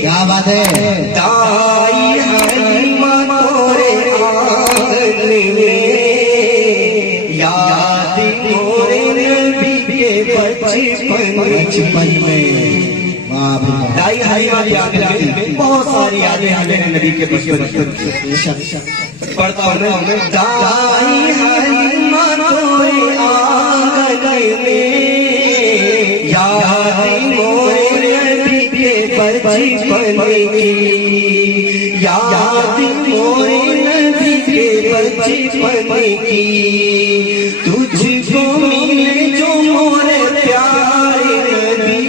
क्या बात है। दाई हलीमा तोरे आंगन में याद मोरे नबी के बचपन में। दाई हलीमा की आंगन में बहुत सारी यादें हमें नबी के बचपन पढ़ता हूँ मैं। दाई हलीमा तोरे आंगन में याद मोरे नबी के बचपन की, याद मोरे नबी के बचपन की। तुझको मिले जो मोरे प्यारे नबी,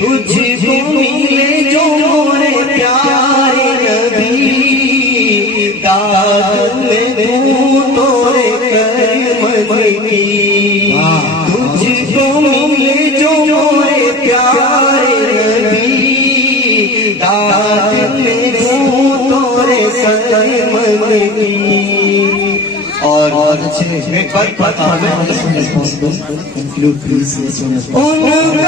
तुझको मिले जो मोरे प्यारे नबी। दाद में दूं तोरे करम की, तुझको मिले जो मोरे प्यारे नबी। दाद में दूं तोरे करम की। और अच्छे एक बार पता है conclude please as soon as possible।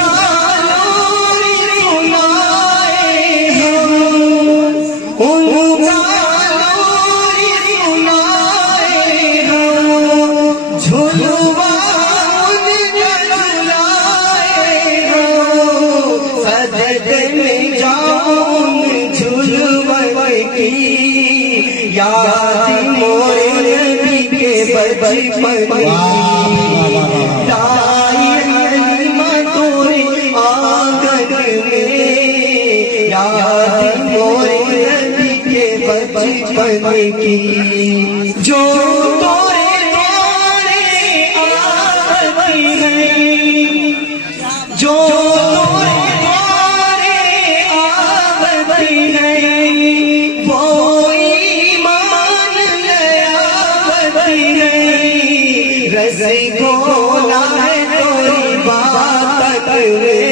याद मोरे नबी के बचपन की, दाई हलीमा तोरे आंगन में याद मोरे नबी के बचपन की। जो तोरे द्वारे आती है, जो तोरे द्वारे आती है, वो रज़ी बोला है तोरी बात में,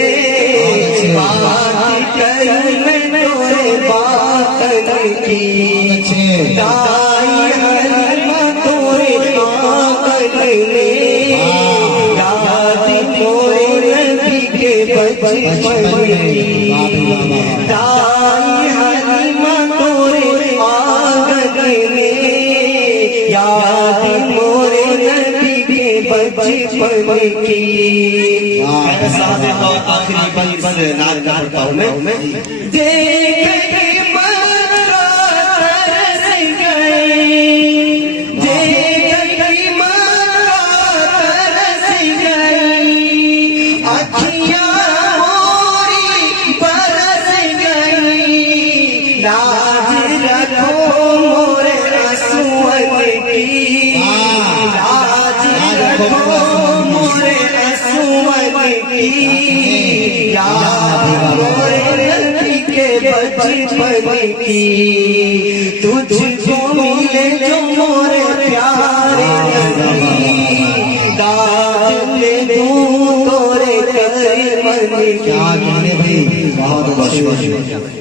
बात करने तोरे बात की। दाई हलीमा तोरे आंगन में याद मोरे नबी के बचपन की। दाई हलीमा तोरे आंगन में याद मोरे नबी के बचपन की। आखिरी बंद नाच करता हूँ मैं। देख के मरा तरस गए, देख के मरा तरस गई, अखियाँ मोरी बरस गई। लाज रखो मोरे रसूल की, लाज रखो मोरे रसूल की। याद मोरे नबी के बचपन की, तुझको मिले जो मोरे प्यारे नबी। दाद में दूं तोरे करम की। क्या कहने भाई, बहुत बहुत शुक्रिया।